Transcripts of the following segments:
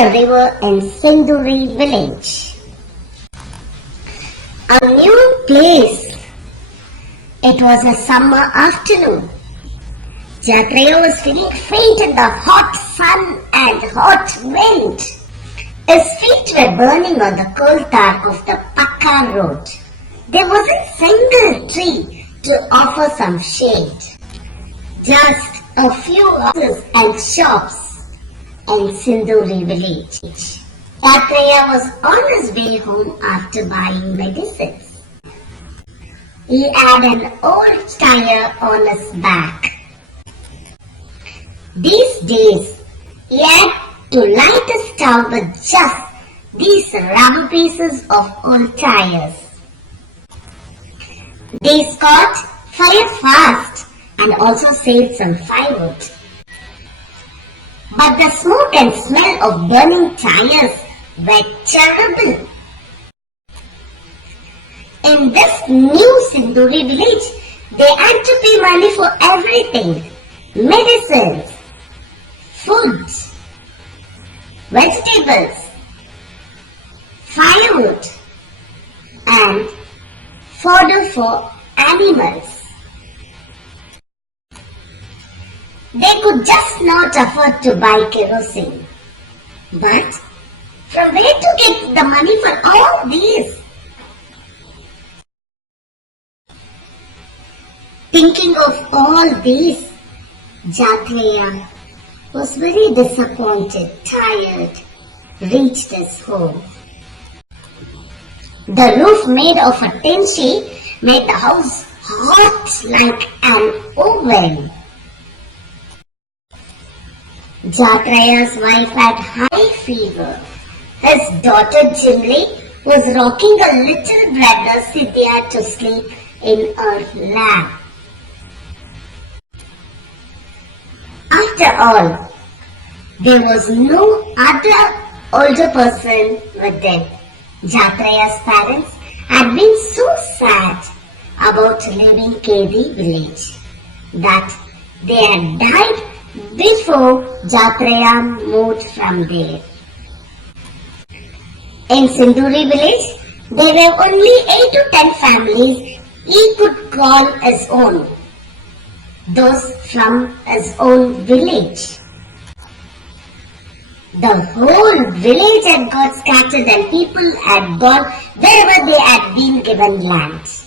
the river in Sinduri village. A new place. It was a summer afternoon. Jatreya was feeling faint in the hot sun and hot wind. His feet were burning on the coal tar of the Pakka road. There was a single tree to offer some shade. Just a few houses and shops in Sinduri village. Jatreya was on his way home after buying medicines. He had an old tire on his back. These days, he had to light a stove with just these rubber pieces of old tires. They caught fire fast and also saved some firewood. But the smoke and smell of burning tires were terrible. In this new Sinduri village, they had to pay money for everything. Medicines, food, vegetables, firewood, and fodder for animals. They could just not afford to buy kerosene. But from where to get the money for all these? Thinking of all these, Jatreya was very disappointed, tired, reached his home. The roof made of a tin sheet made the house hot like an oven. Jatreya's wife had high fever. His daughter Jimli was rocking a little brother Sidhya to sleep in her lap. After all, there was no other older person with them. Jatreya's parents had been so sad about leaving Kedi village that they had died before Jatreya moved from there. In Sinduri village, there were only 8 to 10 families he could call his own. Those from his own village. The whole village had got scattered and people had gone wherever they had been given land.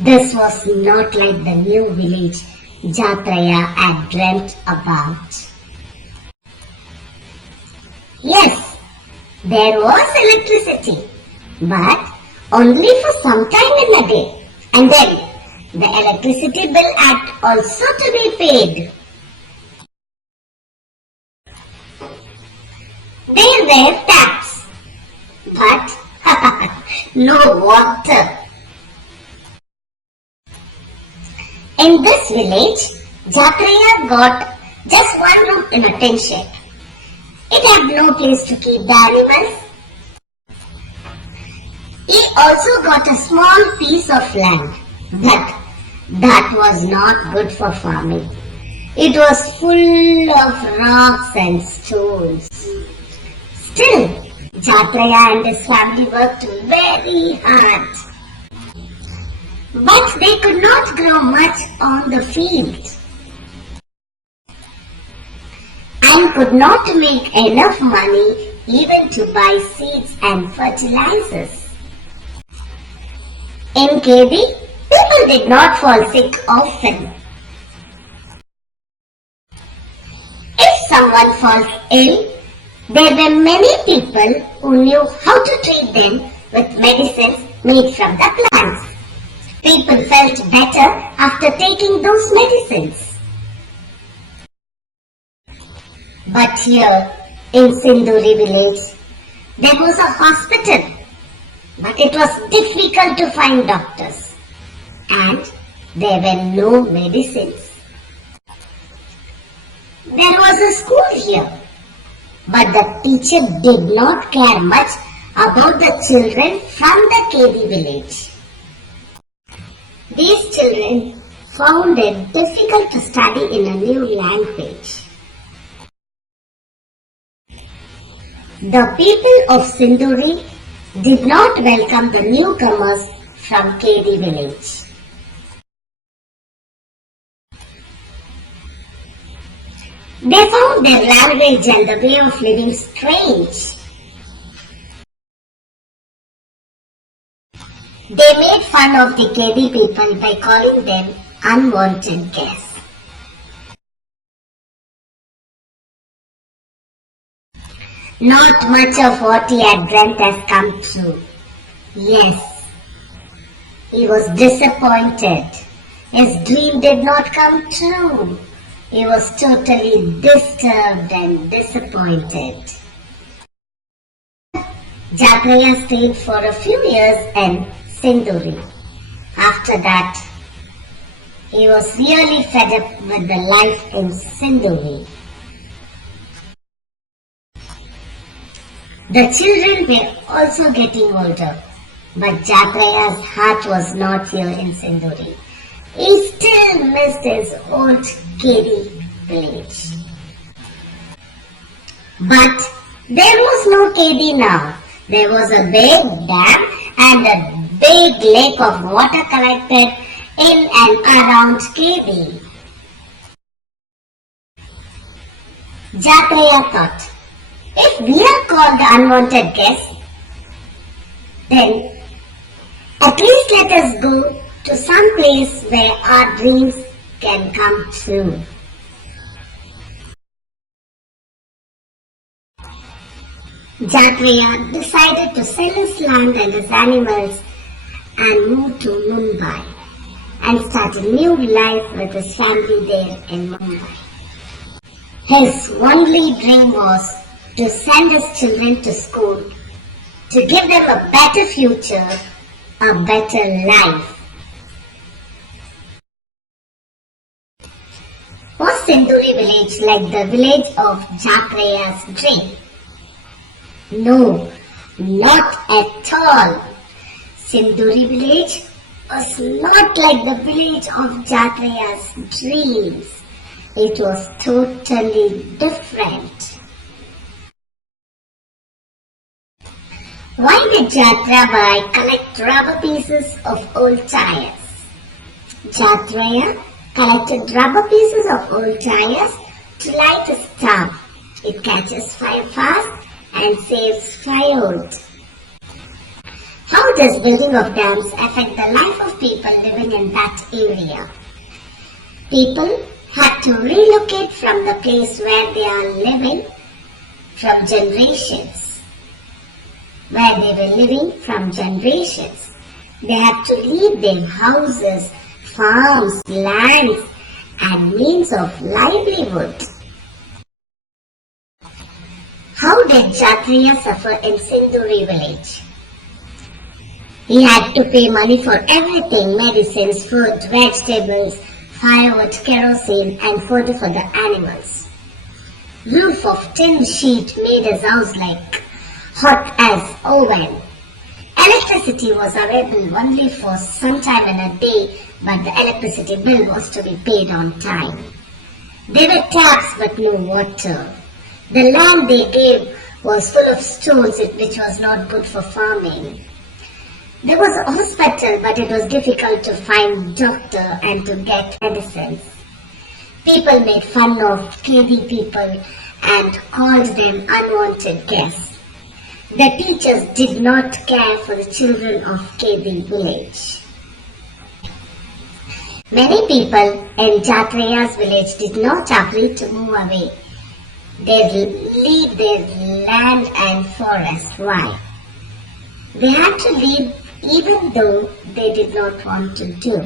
This was not like the new village Jatreya had dreamt about. Yes, there was electricity, but only for some time in a day. And then the electricity bill had also to be paid. There were taps, but no water. In this village, Jatreya got just one room in a tin shed. It had no place to keep the animals. He also got a small piece of land, but that was not good for farming. It was full of rocks and stones. Still, Jatreya and his family worked very hard. But they could not grow much on the field and could not make enough money even to buy seeds and fertilizers. In Kedi, people did not fall sick often. If someone falls ill, there were many people who knew how to treat them with medicines made from the plants. People felt better after taking those medicines. But here in Sinduri village, there was a hospital. But it was difficult to find doctors and there were no medicines. There was a school here, but the teacher did not care much about the children from the Kedi village. These children found it difficult to study in a new language. The people of Sinduri did not welcome the newcomers from KD village. They found their language and the way of living strange. They made fun of the KD people by calling them unwanted guests. Not much of what he had dreamt has come true. Yes, he was disappointed. His dream did not come true. He was totally disturbed and disappointed. Jatreya stayed for a few years in Sinduri. After that, he was really fed up with the life in Sinduri. The children were also getting older, but Jatreya's heart was not here in Sinduri. He still missed his old KD village. But there was no KD now. There was a big dam and a big lake of water collected in and around KD. Jatreya thought, if we are called the unwanted guests, then at least let us go to some place where our dreams can come true. Jatreya decided to sell his land and his animals and move to Mumbai and start a new life with his family there in Mumbai. His only dream was to send his children to school, to give them a better future, a better life. Was Sinduri village like the village of Jatreya's dream? No, not at all. Sinduri village was not like the village of Jatreya's dreams. It was totally different. Why did Jatreya collect rubber pieces of old tires? Jatreya collected rubber pieces of old tires to light a stove. It catches fire fast and saves firewood. How does building of dams affect the life of people living in that area? People had to relocate from the place where they are living from generations. Where they were living from generations. They had to leave their houses, farms, lands, and means of livelihood. How did Jatreya suffer in Sinduri village? He had to pay money for everything, medicines, food, vegetables, firewood, kerosene, and food for the animals. Roof of tin sheet made his house like hot as oven. Electricity was available only for some time in a day, but the electricity bill was to be paid on time. There were taps but no water. The land they gave was full of stones, which was not good for farming. There was a hospital, but it was difficult to find doctor and to get medicines. People made fun of KD people and called them unwanted guests. The teachers did not care for the children of KD village. Many people in Jatreya's village did not agree to move away. They leave their land and forest. Why? They had to leave even though they did not want to do.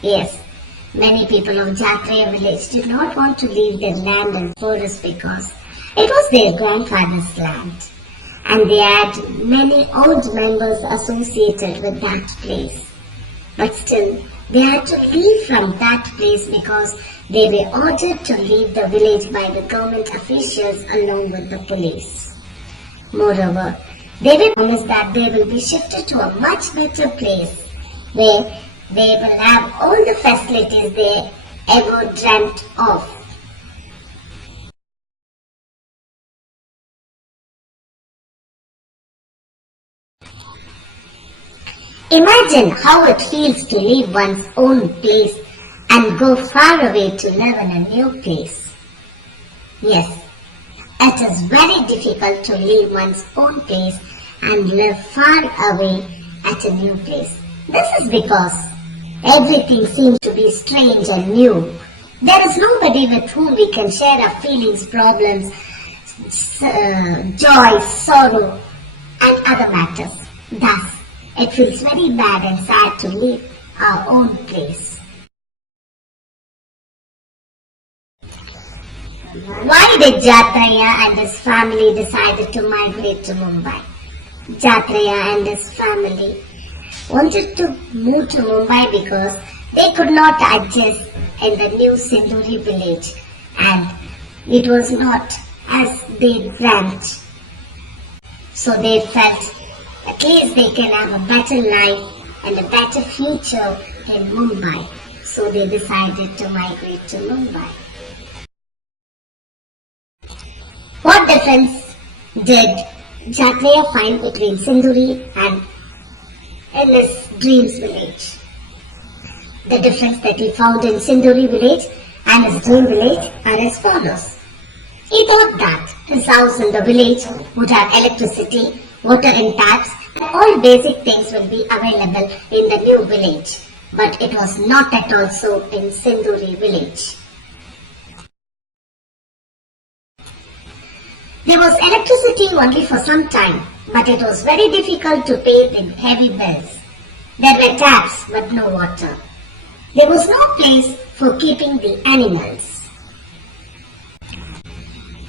Yes, many people of Jatreya village did not want to leave their land and forest because it was their grandfather's land. And they had many old members associated with that place. But still, they had to leave from that place because they were ordered to leave the village by the government officials along with the police. Moreover, they were promised that they will be shifted to a much better place where they will have all the facilities they ever dreamt of. Imagine how it feels to leave one's own place and go far away to live in a new place. Yes, it is very difficult to leave one's own place and live far away at a new place. This is because everything seems to be strange and new. There is nobody with whom we can share our feelings, problems, joy, sorrow, and other matters. Thus, it feels very bad and sad to leave our own place. Why did Jatraya and his family decided to migrate to Mumbai? Jatraya and his family wanted to move to Mumbai because they could not adjust in the new Sinduri village and it was not as they dreamt. So they felt at least they can have a better life and a better future in Mumbai. So they decided to migrate to Mumbai. What difference did Jatraya find between Sinduri and in his dreams village? The difference that he found in Sinduri village and his dream village are as follows. He thought that his house in the village would have electricity, water in taps, and all basic things would be available in the new village. But it was not at all so in Sinduri village. There was electricity only for some time, but it was very difficult to pay the heavy bills. There were taps but no water. There was no place for keeping the animals.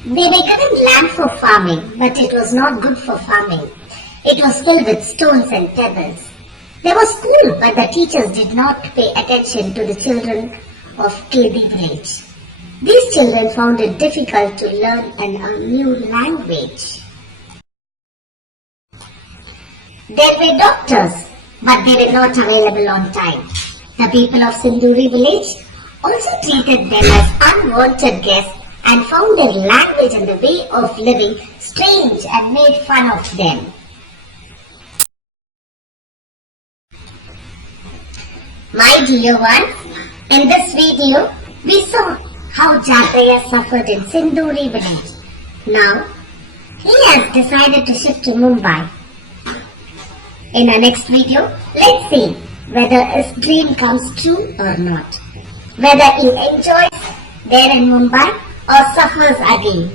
They were given land for farming, but it was not good for farming. It was filled with stones and pebbles. There was school, but the teachers did not pay attention to the children of KD village. These children found it difficult to learn a new language. There were doctors, but they were not available on time. The people of Sinduri village also treated them as unwanted guests and found their language and the way of living strange and made fun of them. My dear ones, in this video, we saw how Jatraya suffered in Sinduri village. Now, he has decided to shift to Mumbai. In our next video, let's see whether his dream comes true or not. Whether he enjoys there in Mumbai or suffers again.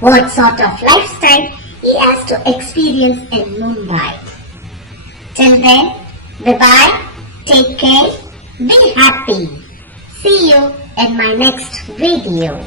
What sort of lifestyle he has to experience in Mumbai. Till then, bye-bye, take care, be happy. See you in my next video.